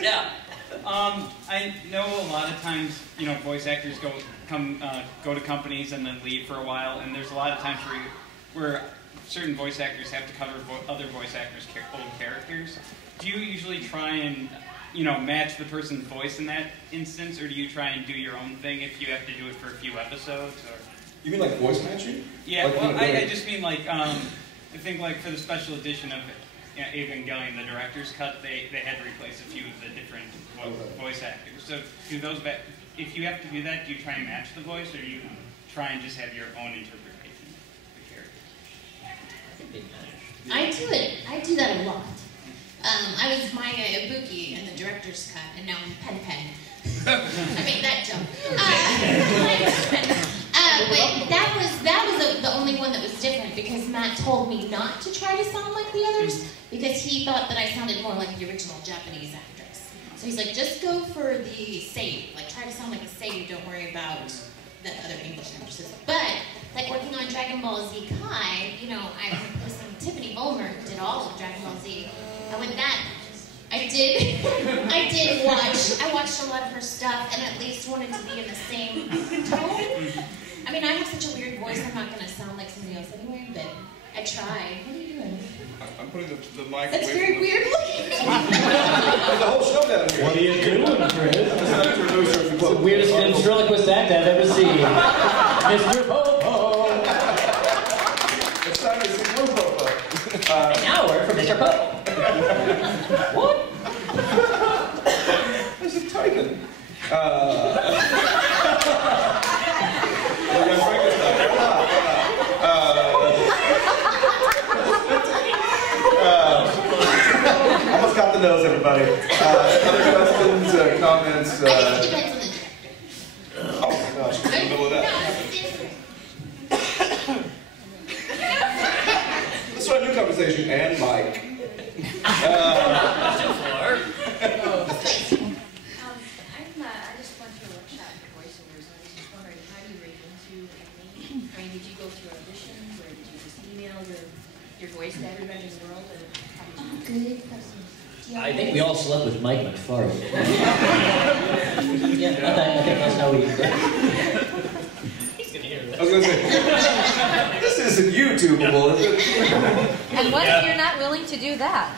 Yeah. I know a lot of times, voice actors go to companies and then leave for a while, and there's a lot of times where certain voice actors have to cover other voice actors' old characters. Do you usually try and match the person's voice in that instance, or do you try and do your own thing if you have to do it for a few episodes? Or you mean like voice matching? Yeah, well, I just mean like I think like for the special edition of Evangelion, the director's cut, they had to replace a few of the different voice actors. So if you have to do that, do you try and match the voice, or do you try and just have your own interpretation of the character? I do that a lot. I was Maya Ibuki in the director's cut, and now I'm Pen Pen. I made that jump. But that was the only one that was different, because Matt told me not to try to sound like the others, because he thought that I sounded more like the original Japanese actress. So he's like, just go for the save. Like, try to sound like a save. Don't worry about the other English actresses. But like working on Dragon Ball Z Kai, I'm listening to Tiffany Vollmer, who did all of Dragon Ball Z. And with that, I watched a lot of her stuff and at least wanted to be in the same tone. I mean, I have such a weird voice, I'm not going to sound like somebody else anyway, but I tried. What are you doing? I'm putting the mic. That's very weird looking. There's a whole show down here. What are you doing, Chris? It's the weirdest ventriloquist act I've ever seen. Mr. Popo. It's time to see more Popo. Now we're for Mr. Popo. What? There's a Titan. Almost got the nose, everybody. Other questions, comments? I think it depends on the director. Oh my gosh, we're in the middle of that. Let's start a new conversation, and Mike. I just went through a workshop for voiceovers, and I was just wondering, how do you break into acting? I mean, did you go through auditions, or did you just email your voice to everybody in the world, or how did you? Good question. I think we all slept with Mike McFarland. Yeah, I think that's how we... He's gonna hear this. I was going to say, this isn't YouTubeable, is it? And what if you're not willing to do that?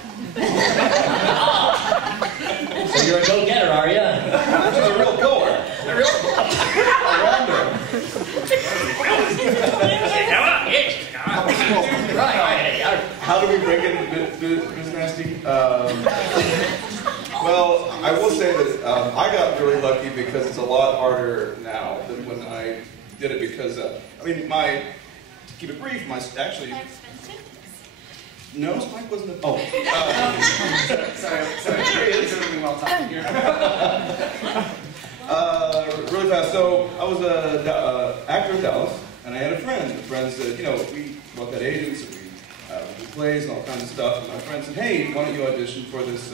So you're a go-getter, are you? She's a real goer. A real A How do we break into Miss Nasty? Well, I will say that I got really lucky because it's a lot harder now than when I did it, because, to keep it brief, actually... No, Spike wasn't a... Oh. Sorry. Doing well talking here. Really fast. So, I was an actor in Dallas, and I had a friend. The friend said, we both had agents, and we do plays and all kinds of stuff. And my friend said, hey, why don't you audition for this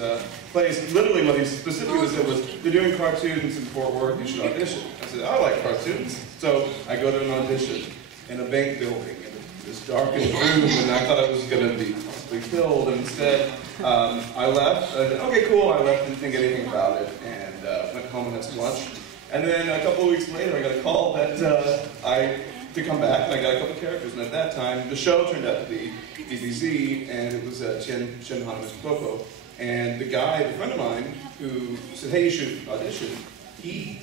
place? Literally, what he specifically said was, they're doing cartoons in Fort Worth, you should audition. I said, I like cartoons. So, I go to an audition in a bank building, this darkened room, and I thought I was going to be possibly killed. And instead, I left. Okay, cool. I left, didn't think anything about it, and went home and had some lunch. And then a couple of weeks later, I got a call that to come back, and I got a couple of characters. And at that time, the show turned out to be DBZ, and it was Shin Hana Mr. Popo. And the guy, a friend of mine, who said, hey, you should audition, he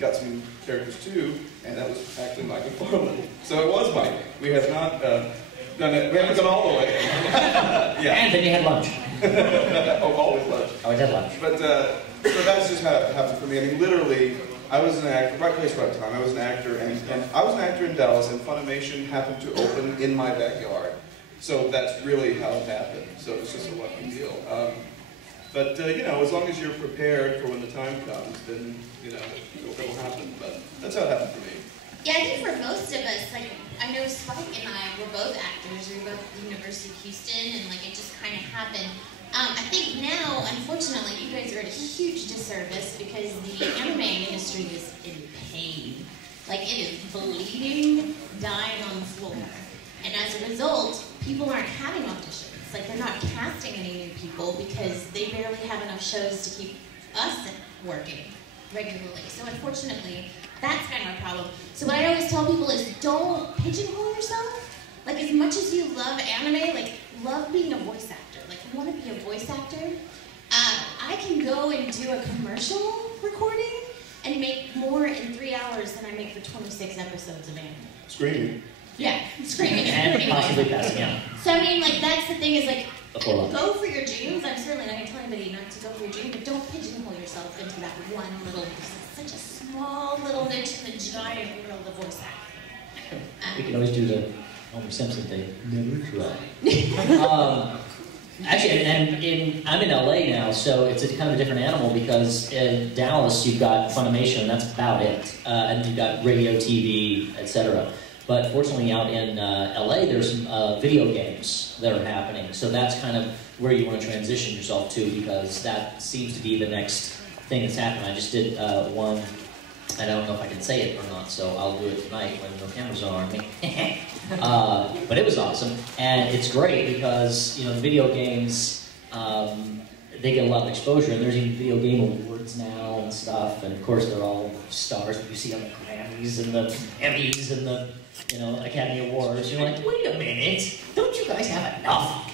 got some characters too, and that was actually Mike McFarland. So it was Mike. We have not done it. We haven't gone all the way. Yeah. And then you had lunch. Oh, always lunch. Oh, I had lunch. But so that's just how it happened for me. I mean, literally, I was an actor, right place, right time. I was an actor, and I was an actor in Dallas, and Funimation happened to open in my backyard. So that's really how it happened. So it's just a lucky deal. But as long as you're prepared for when the time comes, then it will happen. But that's how it happened for me. Yeah, I think for most of us, I know Spike and I were both actors. We were both at the University of Houston, and it just kind of happened. I think now, unfortunately, you guys are at a huge disservice because the anime industry is in pain. It is bleeding, dying on the floor. And as a result, people aren't having auditions. They're not casting any new people because they barely have enough enough shows to keep us working regularly. So unfortunately, that's kind of a problem. So what I always tell people is don't pigeonhole yourself. Like as much as you love anime, like love being a voice actor. Like you want to be a voice actor. I can go and do a commercial recording and make more in 3 hours than I make for 26 episodes of anime. Screaming. Yeah, screaming. And possibly passing out. So I mean, like that's the thing is like, Before. go for your dreams. I'm certainly not going to tell anybody not to go for your dream, but don't pigeonhole yourself into that one little, such a small little niche in the giant world of voice acting. We can always do the Homer Simpson thing. Never try. Actually, I'm in LA now, so it's a kind of a different animal because in Dallas you've got Funimation, and that's about it. And you've got radio, TV, etc. But fortunately out in LA there's some video games that are happening. So that's kind of where you want to transition yourself to because that seems to be the next thing that's happening. I just did one, and I don't know if I can say it or not, so I'll do it tonight when no cameras are on me. But it was awesome, and it's great because, you know, the video games, they get a lot of exposure, and there's even video game awards now and stuff, and of course they're all stars that you see on the Grammys and the Emmys and the, you know, Academy Awards. You're like, wait a minute, don't you guys have enough?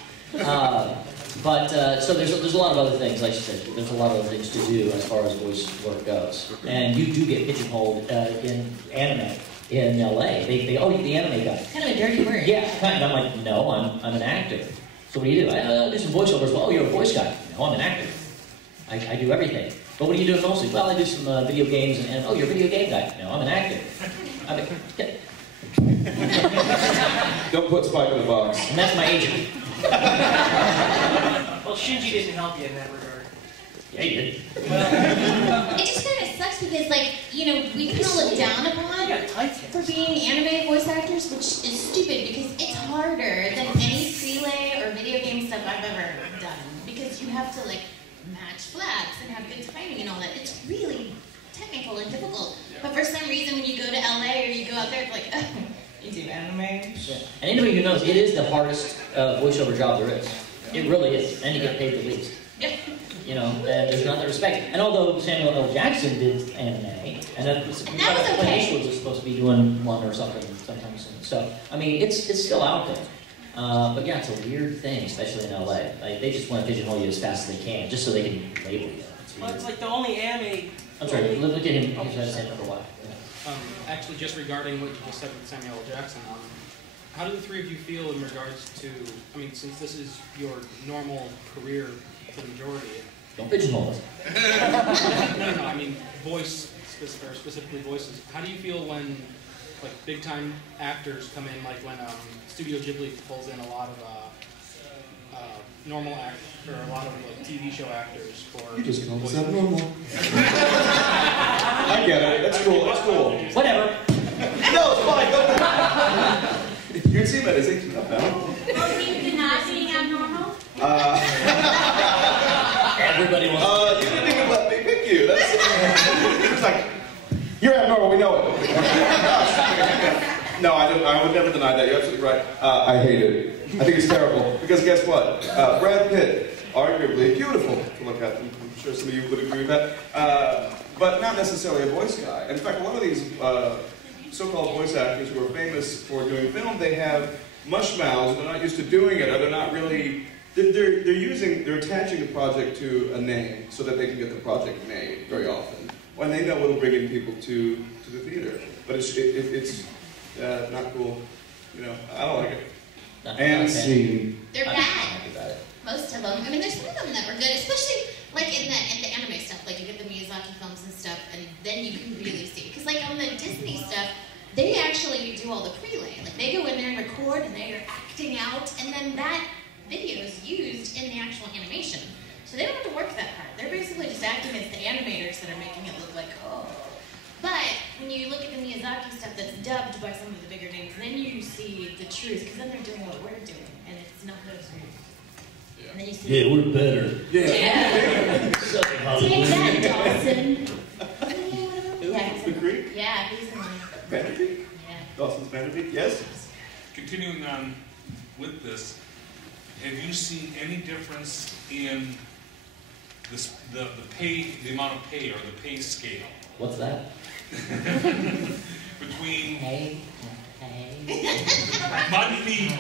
So there's a lot of other things, like you said, there's a lot of other things to do as far as voice work goes. And you do get pigeonholed in anime in LA. They oh, you're the anime guy. Kind of a dirty word. Yeah, and I'm like, no, I'm an actor. So what do you do? I do some voiceovers. Well, oh, you're a voice guy. No, I'm an actor. I do everything. But what do you do mostly? Well, I do some video games, and oh, you're a video game guy. No, I'm an actor. I mean, Don't put Spike in the box. and that's my agent. Well, Shinji didn't help you in that regard. Yeah, you did. It just kind of sucks because, like, you know, we kind of look down upon for being anime voice actors, which is stupid because it's harder than any prelay or video game stuff I've ever done because you have to, like, match flags and have good timing and all that. It's really technical and difficult. But for some reason, when you go to LA or you go out there, it's like, you do anime? Yeah. And anybody who knows, it is the hardest voiceover job there is. It really is. And you get paid the least. Yep. You know, and there's not the respect. And although Samuel L. Jackson did anime, and that was okay. was supposed to be doing one or something sometime soon. So, I mean, it's still out there. But yeah, it's a weird thing, especially in LA. Like, they just want to pigeonhole you as fast as they can, just so they can label you. Well, it's like the only anime... I'm sorry, look at him. He's had his hand up for a while. Actually, just regarding what you just said with Samuel L. Jackson, how do the three of you feel in regards to, I mean, since this is your normal career for the majority? Don't pigeonhole us. No, I mean, voice, or specifically voices. How do you feel when, like, big-time actors come in, like when Studio Ghibli pulls in a lot of normal actors, or a lot of like TV show actors for... You just called us abnormal. I get it. That's cool. That's cool. Whatever. No, it's fine. You can see that it's 18 up now. Oh, so you deny being abnormal? Everybody wants you didn't even let me pick you. That's it's like, you're abnormal, we know it. No, I would never deny that. You're absolutely right. I hate it. I think it's terrible. Because guess what? Brad Pitt, arguably beautiful to look at. I'm sure some of you would agree with that. But not necessarily a voice guy. In fact, a lot of these so-called voice actors who are famous for doing film, they have mush mouths. They're not used to doing it, or they're not really... They're attaching the project to a name so that they can get the project made very often. When they know it'll bring in people to the theater. But it's not cool. You know, I don't like it. And scene. They're bad. Most of them. I mean, there's some of them that were good, especially like in the anime stuff. Like you get the Miyazaki films and stuff, and then you can really see. Because like on the Disney stuff, they actually do all the prelay. Like they go in there and record, and they are acting out, and then that video is used in the actual animation. So they don't have to work that hard. They're basically just acting as the animators that are making it look like, oh. But when you look at the Miyazaki stuff that's dubbed by some of the bigger names, then you see the truth, because then they're doing what we're doing, and it's not those movies. Yeah. And then you see yeah, we're better. Yeah. Take that, Dawson. Yeah, the Greek? Yeah, he's the one. Vanderbeek? Yeah. Dawson's Vanderbeek? Yes? Continuing on with this, have you seen any difference in the pay, the amount of pay or the pay scale What's that? between Hey. money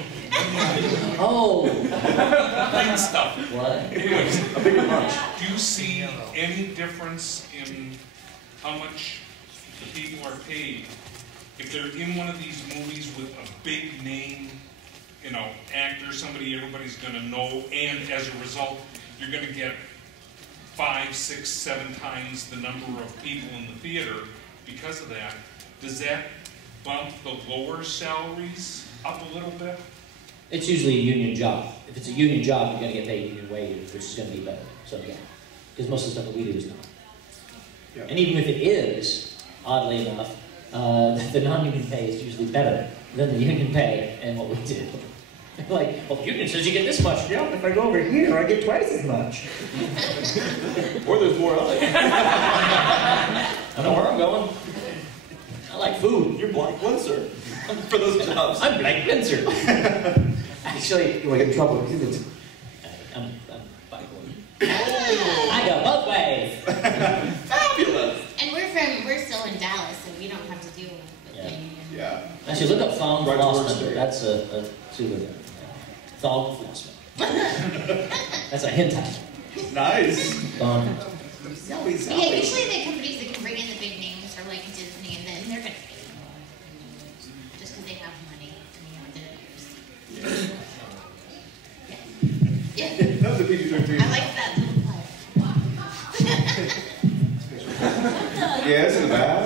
Oh. and stuff. What? Anyways, A bigger lunch. do you see any difference in how much the people are paid if they're in one of these movies with a big name, you know, actor, somebody everybody's going to know, and as a result, you're going to get 5, 6, 7 times the number of people in the theater because of that? Does that bump the lower salaries up a little bit? It's usually a union job. If it's a union job, you're going to get paid union wages, which is going to be better. So yeah, because most of the stuff that we do is not. Yeah. And even if it is, oddly enough, the non-union pay is usually better than the union pay and what we do. Like, well, the union says you get this much. Yeah, if I go over here, I get twice as much. Or there's more of it. I know where I'm going. I like food. You're Black Windsor for those jobs. I'm Black Windsor. Actually, You want to get in trouble because it's I'm bipolar. I go both ways. Fabulous. And we're still in Dallas, so we don't have to deal with the union. Yeah. Actually, look up Thong Right to work Flossman. state. That's a pseudonym. Thong Flossman. That's a hentai. Nice. Thong. Zowie, But yeah, usually the companies that can bring in the big names are like Disney, and then they're gonna pay them. Just because they have money, and they have the Yeah. Yeah. That was a PG-13. I like that little part. Yes, in the back.